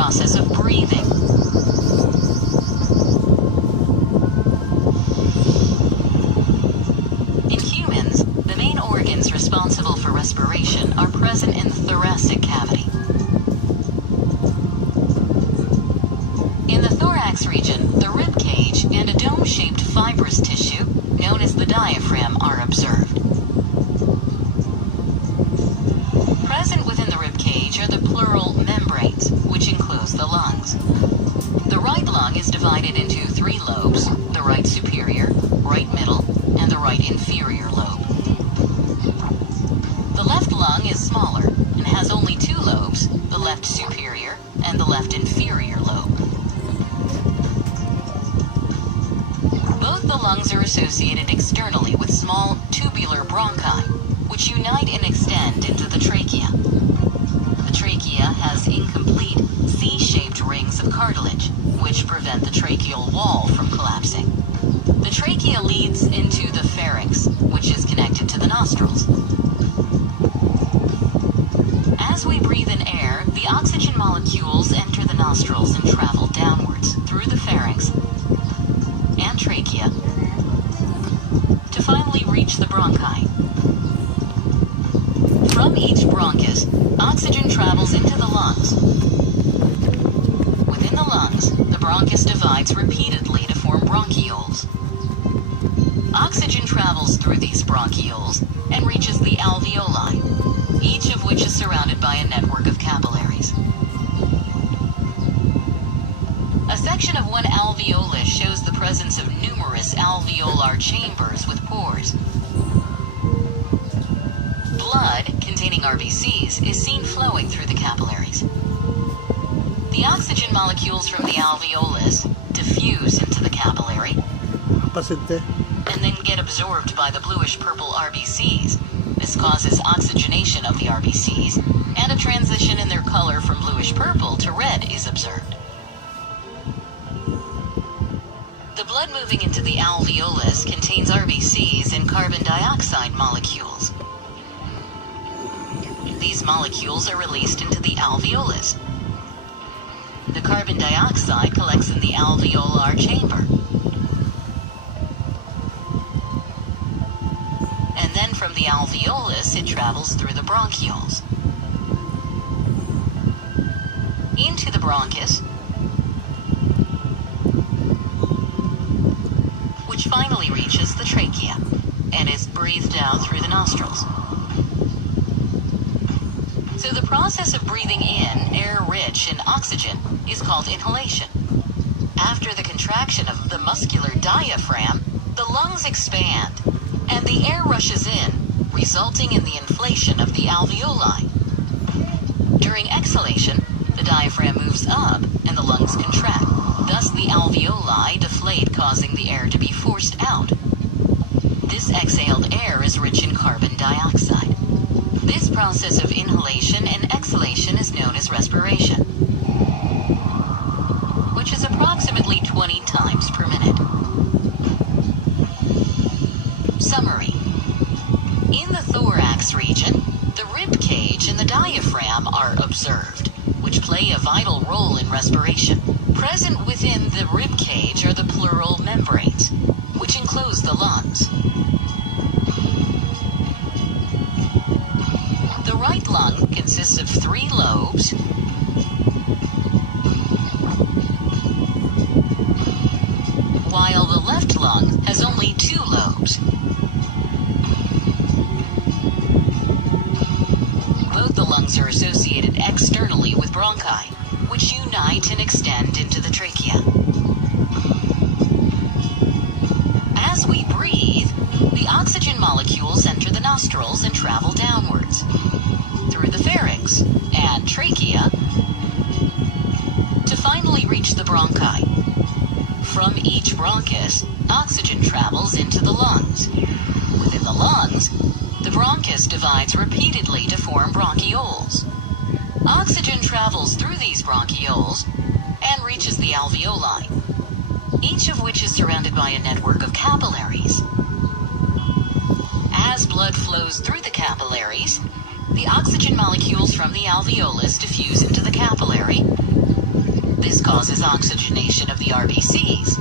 process of breathing. In humans, the main organs responsible for respiration are present in the thoracic cavity. In the thorax region, the rib cage and a dome-shaped fibrous tissue, known as the diaphragm, are observed. Present within the rib cage are the pleural membranes, which enclose the lungs. The right lung is divided into 3 lobes: the right superior, right middle, and the right inferior lobe. The left lung is smaller and has only 2 lobes, the left superior and the left inferior lobe. Both the lungs are associated externally with small tubular bronchi, which unite and extend into the trachea. The trachea has incomplete C-shaped rings of cartilage, which prevent the tracheal wall from collapsing. The trachea leads into the pharynx, which is connected to the nostrils. As we breathe in air, the oxygen molecules enter the nostrils and travel downwards through the pharynx and trachea to finally reach the bronchi. From each bronchus, oxygen travels into the lungs. Within the lungs, the bronchus divides repeatedly to form bronchioles. Oxygen travels through these bronchioles and reaches the alveoli, each of which is surrounded by a network of capillaries. A section of one alveolus shows the presence of numerous alveolar chambers with pores. Blood, containing RBCs, is seen flowing through the capillaries. The oxygen molecules from the alveolus diffuse into the capillary and then get absorbed by the bluish-purple RBCs. This causes oxygenation of the RBCs, and a transition in their color from bluish-purple to red is observed. The blood moving into the alveolus contains RBCs and carbon dioxide molecules. These molecules are released into the alveolus. The carbon dioxide collects in the alveolar chamber. And then from the alveolus, it travels through the bronchioles into the bronchus, which finally reaches the trachea and is breathed out through the nostrils. So the process of breathing in air rich in oxygen is called inhalation. After the contraction of the muscular diaphragm, the lungs expand and the air rushes in, resulting in the inflation of the alveoli. During exhalation, the diaphragm moves up and the lungs contract. Thus the alveoli deflate, causing the air to be forced out. This exhaled air is rich in carbon dioxide. This process of inhalation and exhalation is known as respiration, which is approximately 20 times per minute. Summary. In the thorax region, the rib cage and the diaphragm are observed, which play a vital role in respiration. Present within the rib cage are the pleural membranes, which enclose the lungs. The right lung consists of 3 lobes, while the left lung has only 2 lobes. Both the lungs are associated externally with bronchi, which unite and extend into the trachea. As we breathe, the oxygen molecules enter the nostrils and travel downwards through the pharynx and trachea to finally reach the bronchi. From each bronchus, oxygen travels into the lungs. Within the lungs, the bronchus divides repeatedly to form bronchioles. Oxygen travels through these bronchioles and reaches the alveoli, each of which is surrounded by a network of capillaries. As blood flows through the capillaries, the oxygen molecules from the alveolus diffuse into the capillary This causes oxygenation of the RBCs.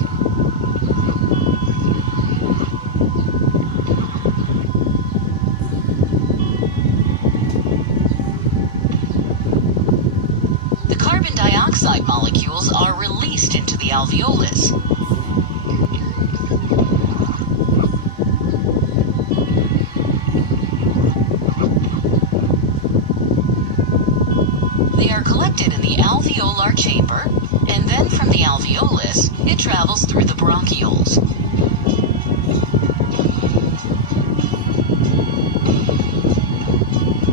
The carbon dioxide molecules are released into the alveolus. They are collected in the alveolar chamber, and then from the alveolus, it travels through the bronchioles.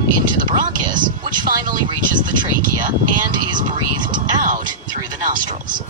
Into the bronchus, which finally reaches the trachea and is breathed out through the nostrils.